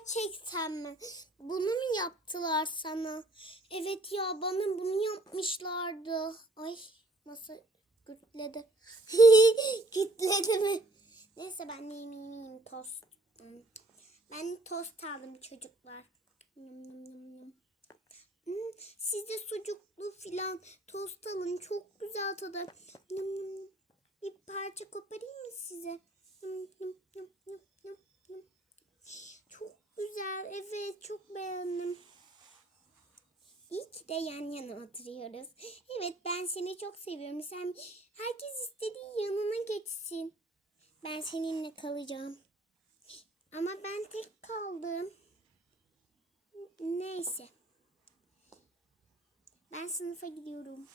Gerçekten mi? Bunu mu yaptılar sana? Evet ya bana bunu yapmışlardı. Ay masa gütledi. gütledi mi? Neyse ben de yemeyeyim tost. Hmm. Ben tost aldım çocuklar. Hmm, siz sucuklu filan tost alın. Çok güzel tadı. Bir parça koparayım mı size? Güzel. Evet çok beğendim. İyi ki de yan yana oturuyoruz. Evet ben seni çok seviyorum. Sen herkes istediği yanına geçsin. Ben seninle kalacağım. Ama ben tek kaldım. Neyse. Ben sınıfa gidiyorum.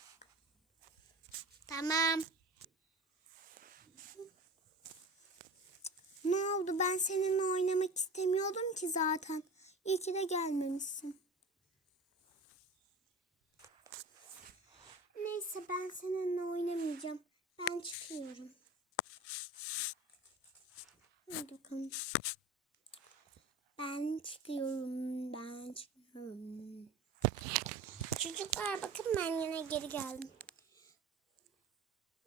Tamam. Ne oldu? Ben seninle oynamak istemiyordum ki zaten. İyi ki de gelmemişsin. Neyse ben seninle oynamayacağım. Ben çıkıyorum. Hadi bakalım. Ben çıkıyorum. Ben çıkıyorum. Çocuklar bakın ben yine geri geldim.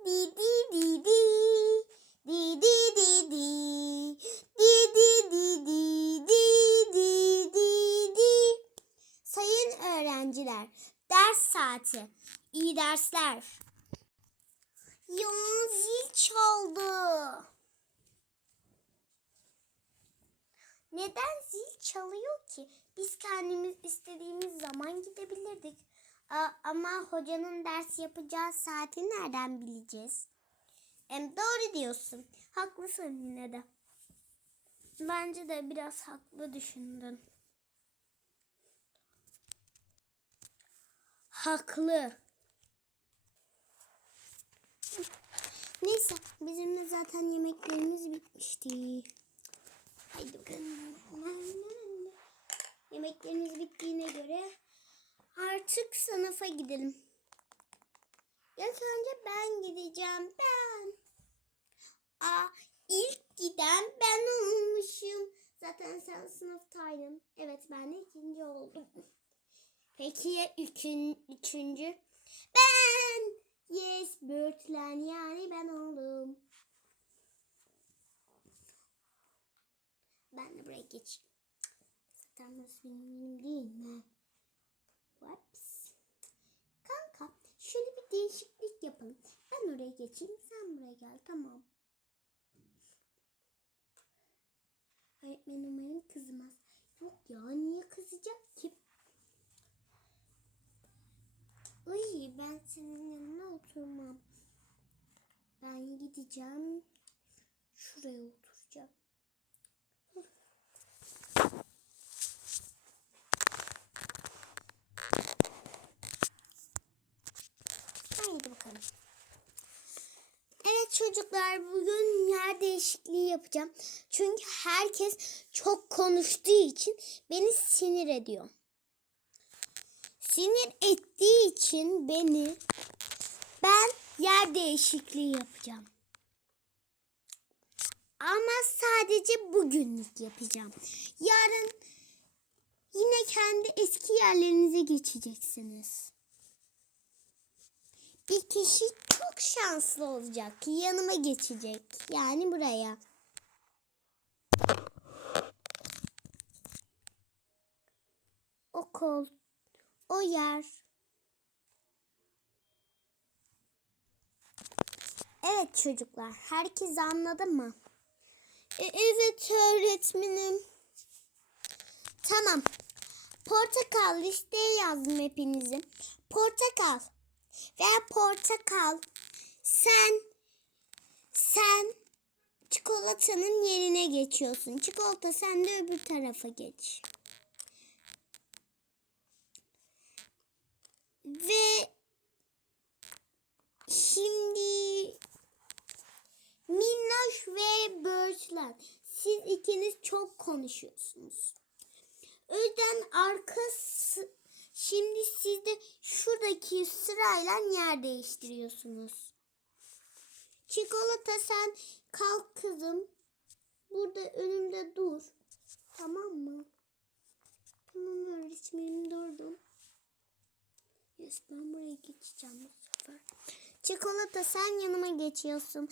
Di di di di. Di di di di. Ders saati. İyi dersler. Ya zil çaldı. Neden zil çalıyor ki? Biz kendimiz istediğimiz zaman gidebilirdik. Ama hocanın ders yapacağı saati nereden bileceğiz? Em doğru diyorsun. Haklısın yine de. Bence de biraz haklı düşündün. Haklı. Neyse bizim de zaten yemeklerimiz bitmişti. Haydi bakalım. Yemeklerimiz bittiğine göre artık sınıfa gidelim. İlk önce ben gideceğim. Ben. Aa, ilk giden ben olmuşum. Zaten sen sınıftaydın. Evet ben de ikinci oldum. Peki ya üçün, üçüncü? Ben. Yes, Birdland yani ben oldum. Ben de buraya geçeyim. Zaten burası benim değil mi? Whoops. Kanka şöyle bir değişiklik yapalım. Ben oraya geçeyim sen buraya gel tamam. Öğretmen umarım kızmaz. Yok ya niye kızacak ki? Ay ben senin yanına oturmam. Ben gideceğim. Şuraya oturacağım. Haydi bakalım. Evet çocuklar bugün yer değişikliği yapacağım. Çünkü herkes çok konuştuğu için beni sinir ediyor. Sinir ettiği için beni ben yer değişikliği yapacağım. Ama sadece bugünlük yapacağım. Yarın yine kendi eski yerlerinize geçeceksiniz. Bir kişi çok şanslı olacak. Yanıma geçecek. Yani buraya. O kol, o yer. Evet çocuklar, herkes anladı mı? E, evet öğretmenim. Tamam. Portakal listeye yazdım hepinizi. Portakal veya portakal sen sen çikolatanın yerine geçiyorsun. Çikolata sen de öbür tarafa geç. Ve şimdi Minnoş ve Böğürtlen. Siz ikiniz çok konuşuyorsunuz. O yüzden arka şimdi siz de şuradaki sırayla yer değiştiriyorsunuz. Çikolata sen kalk kızım. Burada önümde dur. Tamam mı? Tamam öğretmenim durdum geçeceğim bu sefer. Çikolata sen yanıma geçiyorsun.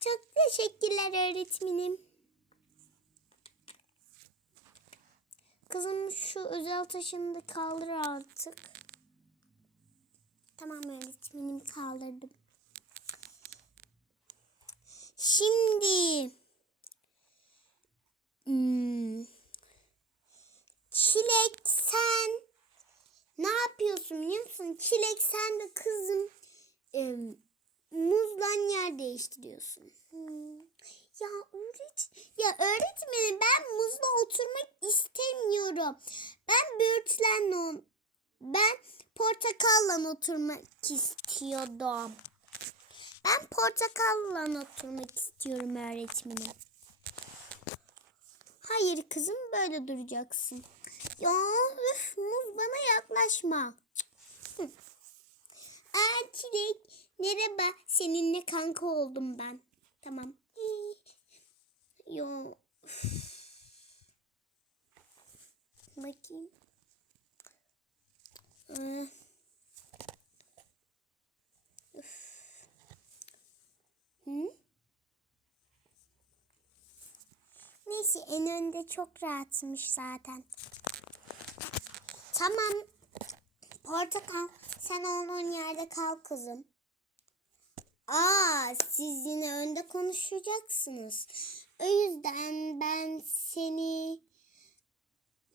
Çok teşekkürler öğretmenim. Kızım şu özel taşını da kaldır artık. Tamam öğretmenim kaldırdım. Şimdi hmm, Çilek sen ne yapıyorsun biliyor musun? Çilek sen de kızım e, muzdan yer değiştiriyorsun. Hmm. Ya öğret ya öğretmenim ben muzla oturmak istemiyorum. Ben böğürtlenle ben portakalla oturmak istiyordum. Ben portakalla oturmak istiyorum öğretmenim. Hayır kızım böyle duracaksın. Ya üf, muz bana yaklaşma. Aa Çilek merhaba seninle kanka oldum ben. Tamam. Yo. Bakayım. Ee. Hı? Neyse en önde çok rahatmış zaten. Tamam. Portakal sen olduğun yerde kal kızım. Aa siz yine önde konuşacaksınız. O yüzden ben seni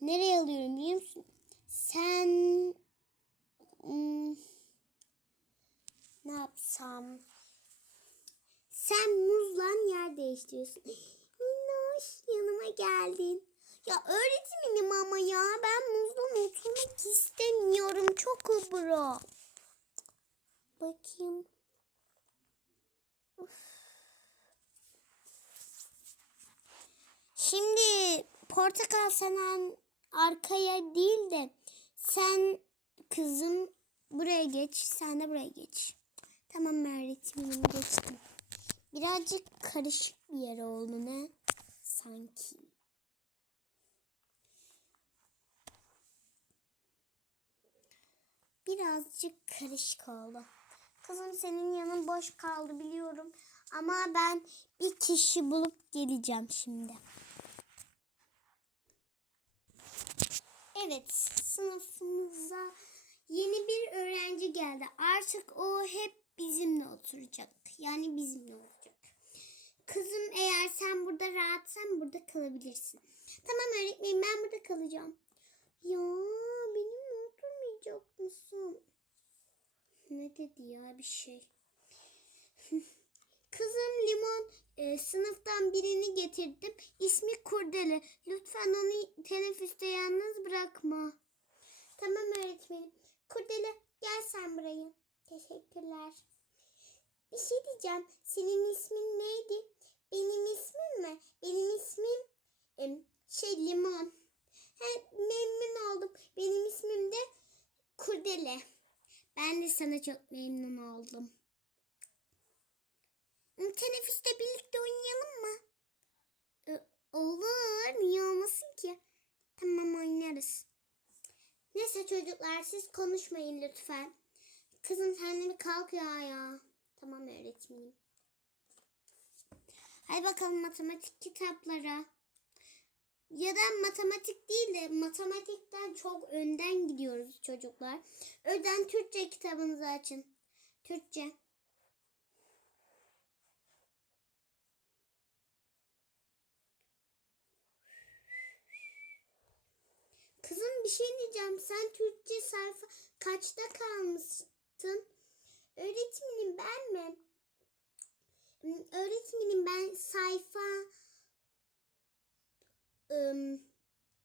nereye alıyorum biliyor musun? Sen hmm, ne yapsam? Sen muzla yer değiştiriyorsun. Minnoş yanıma geldin. Ya öğretmenim ama ya ben muzdan oturmak istemiyorum. Çok obro. Bakayım. Uf. Şimdi portakal sen arkaya değil de sen kızım buraya geç. Sen de buraya geç. Tamam öğretmenim geçtim. Birazcık karışık bir yer oldu ne? Sanki. Birazcık karışık oldu. Kızım senin yanın boş kaldı biliyorum. Ama ben bir kişi bulup geleceğim şimdi. Evet, sınıfımıza yeni bir öğrenci geldi. Artık o hep bizimle oturacak. Yani bizimle olacak. Kızım eğer sen burada rahatsan burada kalabilirsin. Tamam öğretmenim ben burada kalacağım. Ya benimle oturmayacak mısın? Ne dedi ya bir şey. Kızım Limon e, sınıftan birini getirdim. İsmi Kurdele. Lütfen onu teneffüste yalnız bırakma. Tamam öğretmenim. Kurdele gel sen buraya. Teşekkürler. Bir şey diyeceğim. Senin ismin neydi? Benim ismim mi? Benim ismim em, şey Limon. He, memnun oldum. Benim ismim de Kurdele. Ben de sana çok memnun oldum. Teneffüste birlikte oynayalım mı? Ee, olur. Niye olmasın ki? Tamam oynarız. Neyse çocuklar siz konuşmayın lütfen. Kızım sen de bir kalk ya ya. Tamam öğretmenim. Hadi bakalım matematik kitaplara. Ya da matematik değil de matematikten çok önden gidiyoruz çocuklar. Öden Türkçe kitabınızı açın. Türkçe. Bir şey diyeceğim. Sen Türkçe sayfa kaçta kalmıştın? Öğretmenim ben mi? Öğretmenim ben sayfa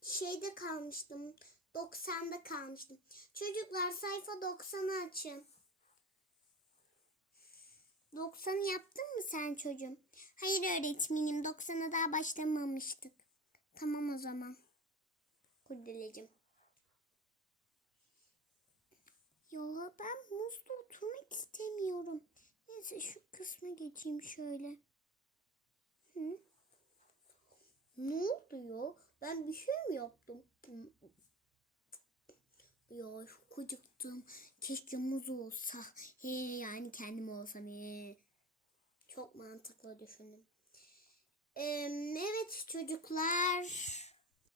şeyde kalmıştım. 90'da kalmıştım. Çocuklar sayfa 90'ı açın. 90'ı yaptın mı sen çocuğum? Hayır öğretmenim 90'a daha başlamamıştık. Tamam o zaman. Kurdelecim. Ya ben muzda oturmak istemiyorum. Neyse şu kısma geçeyim şöyle. Hı? Ne oldu ya? Ben bir şey mi yaptım? Ya çok acıktım. Keşke muz olsa. He yani kendim olsam he. Çok mantıklı düşündüm. Ee, evet çocuklar.